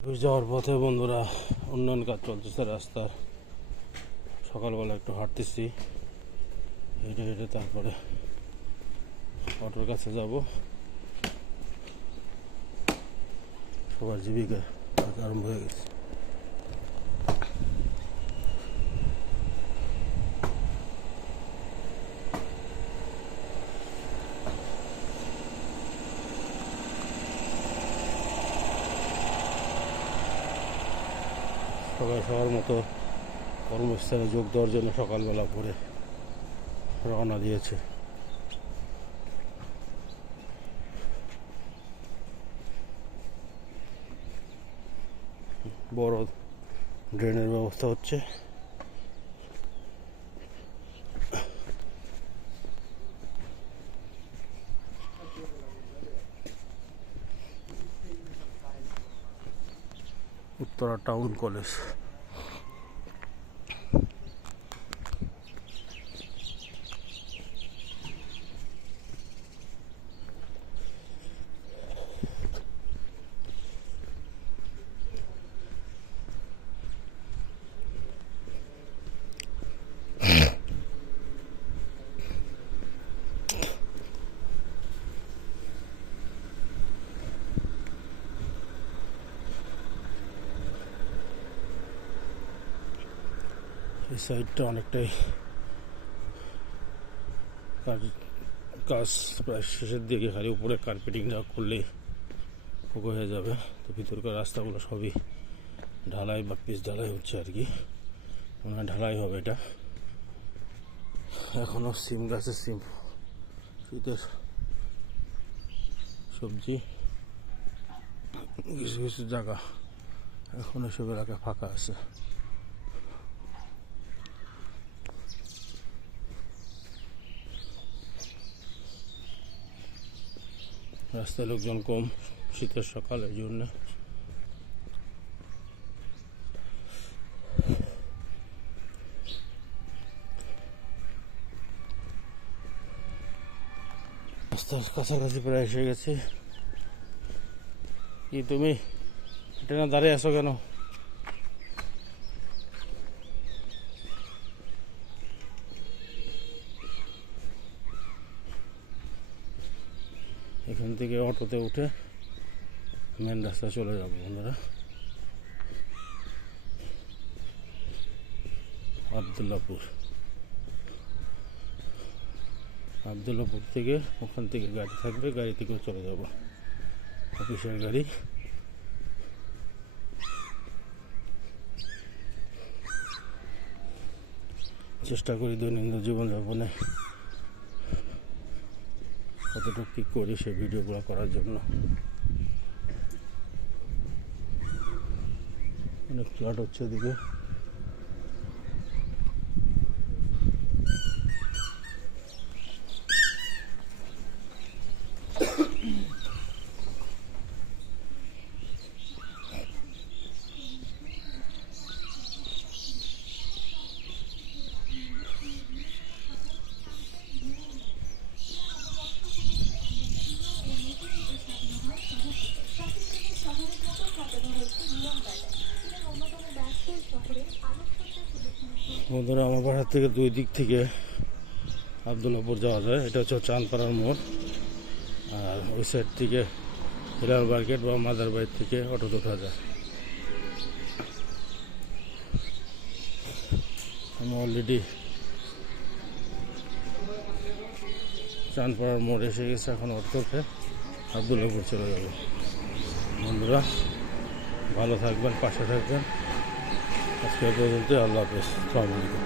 Office যাওয়ার পথে বন্ধুরা উন্নয়ন কাজ চলতেছে রাস্তার। সকালবেলা একটু হাঁটতেছি, হেঁটে হেঁটে তারপরে অটোর কাছে যাব। সবার জীবিকা কাজ আরম্ভ হয়ে গেছে। সবাই সবার মতো কর্মস্থলে যোগ দেওয়ার জন্য সকালবেলা করে রওনা দিয়েছে। বড় ড্রেনের ব্যবস্থা হচ্ছে। Uttara town college. এই সাইডটা অনেকটাই কাজ প্রায় শেষের দিকে, খালি উপরে কার্পেটিং না করলেই হয়ে যাবে। তো ভিতরকার রাস্তাগুলো সবই ঢালাই বা পিচ ঢালাই হচ্ছে আর কি, মনে হয় ঢালাই হবে এটা। এখনো সিম গাছের সিম, শীতের সবজি, কিছু কিছু জায়গা এখন এসব এলাকা ফাঁকা আছে। রাস্তায় লোকজন কম, শীতের সকালের জন্য। রাস্তার কাছাকাছি প্রায় এসে গেছে। কি তুমি এটা না দাঁড়িয়ে আছো কেন? এখান থেকে অটোতে উঠে মেন রাস্তায় চলে যাবো বন্ধুরা। আবদুল্লাপুর থেকে ওখান থেকে গাড়ি থাকবে, গাড়ি থেকেও চলে যাব অফিসের গাড়ি। চেষ্টা করি দৈনন্দিন জীবনযাপনে কতটুকু কী করি সে ভিডিওগুলো করার জন্য। অনেক ফ্ল্যাট হচ্ছে এদিকে। বন্ধুরা, আমার বাসার থেকে দুই দিক থেকে আবদুল্লাপুর যাওয়া যায়। এটা হচ্ছে চাঁদপাড়ার মোড়, আর ওই সাইড থেকে হিলাল মার্কেট বা মাদার বাড়ির থেকে অটোতে ওঠা যায়। আমি অলরেডি চাঁদপাড়ার মোড় এসে গেছে, এখন অটো উঠে আবদুল্লাপুর চলে যাবো। বন্ধুরা ভালো থাকবেন, পাশে থাকবেন। আজকে পর্যন্ত, আল্লাহ হাফেজ, আসসালামু আলাইকুম।